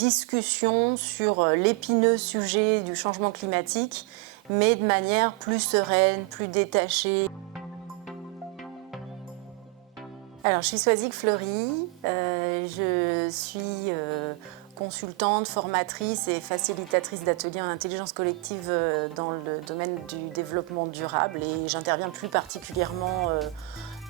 discussion sur l'épineux sujet du changement climatique, mais de manière plus sereine, plus détachée. Alors, je suis Swazik Fleury, je suis consultante, formatrice et facilitatrice d'ateliers en intelligence collective dans le domaine du développement durable et j'interviens plus particulièrement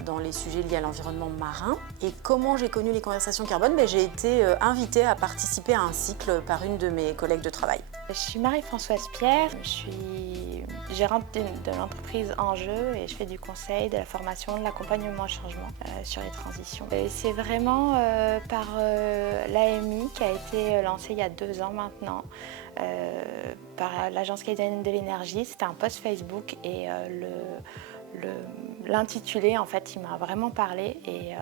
dans les sujets liés à l'environnement marin. Et comment j'ai connu les conversations carbone? J'ai été invitée à participer à un cycle par une de mes collègues de travail. Je suis Marie-Françoise Pierre, je suis gérante de l'entreprise Enjeu et je fais du conseil, de la formation, de l'accompagnement au changement sur les transitions. C'est vraiment par l'AMI qui a été lancée il y a 2 ans maintenant, par l'Agence canadienne de l'énergie. C'était un post Facebook et l'intitulé, en fait, il m'a vraiment parlé et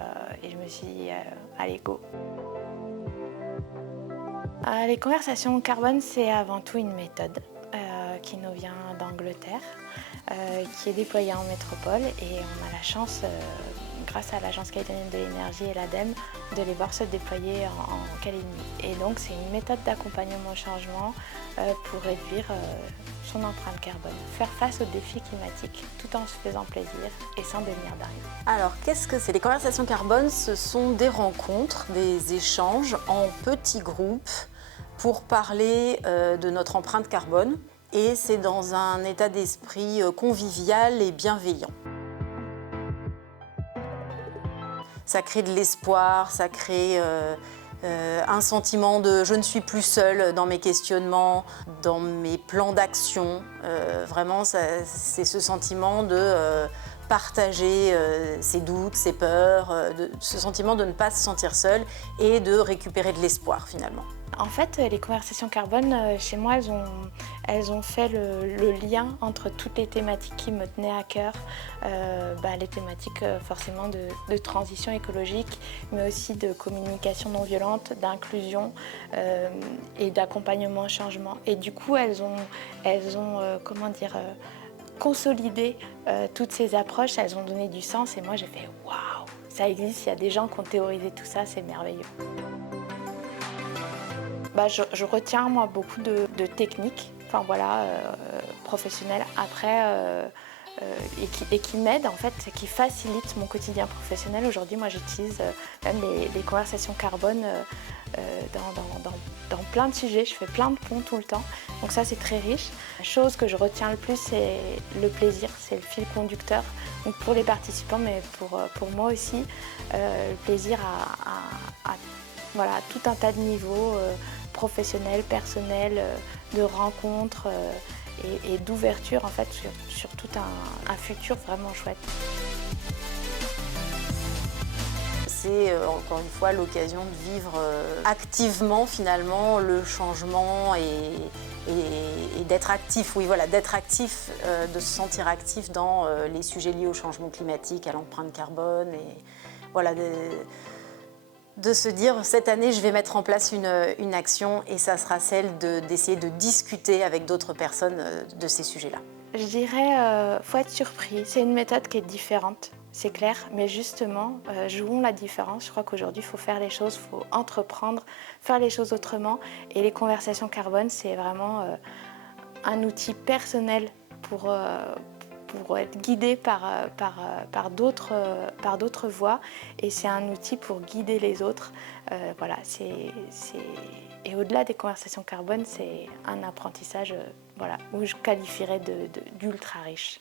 je me suis dit, allez, go. Les conversations carbone, c'est avant tout une méthode qui nous vient d'Angleterre, qui est déployée en métropole et on a la chance, grâce à l'Agence canadienne de l'énergie et l'ADEME, de les voir se déployer en Calédonie. Et donc c'est une méthode d'accompagnement au changement pour réduire son empreinte carbone, faire face aux défis climatiques tout en se faisant plaisir et sans devenir dingue. Alors, qu'est-ce que c'est? Les conversations carbone, ce sont des rencontres, des échanges en petits groupes pour parler de notre empreinte carbone. Et c'est dans un état d'esprit convivial et bienveillant. Ça crée de l'espoir, ça crée un sentiment de je ne suis plus seule dans mes questionnements, dans mes plans d'action. Vraiment, c'est ce sentiment de partager ses doutes, ses peurs, ce sentiment de ne pas se sentir seule et de récupérer de l'espoir finalement. En fait, les conversations carbone, chez moi, elles ont fait le lien entre toutes les thématiques qui me tenaient à cœur. Les thématiques forcément de transition écologique, mais aussi de communication non violente, d'inclusion et d'accompagnement au changement. Et du coup, elles ont consolidé toutes ces approches, elles ont donné du sens et moi j'ai fait « waouh, ça existe, il y a des gens qui ont théorisé tout ça, c'est merveilleux ». Je retiens moi beaucoup de techniques, professionnelles après et qui m'aident en fait, qui facilitent mon quotidien professionnel. Aujourd'hui, moi j'utilise même les conversations carbone dans plein de sujets, je fais plein de ponts tout le temps, donc ça c'est très riche. La chose que je retiens le plus, c'est le plaisir, c'est le fil conducteur, donc pour les participants mais pour moi aussi, le plaisir à tout un tas de niveaux, professionnels, personnels, de rencontres et d'ouverture en fait sur tout un futur vraiment chouette. C'est encore une fois l'occasion de vivre activement finalement le changement et d'être actif, oui voilà, d'être actif, de se sentir actif dans les sujets liés au changement climatique, à l'empreinte carbone et voilà, de se dire cette année je vais mettre en place une action et ça sera celle d'essayer de discuter avec d'autres personnes de ces sujets-là. Je dirais, faut être surpris, c'est une méthode qui est différente. C'est clair, mais justement, jouons la différence. Je crois qu'aujourd'hui, il faut faire les choses, il faut entreprendre, faire les choses autrement. Et les conversations carbone, c'est vraiment un outil personnel pour être guidé par d'autres voies. Et c'est un outil pour guider les autres. Et au-delà des conversations carbone, c'est un apprentissage où je qualifierais d'ultra riche.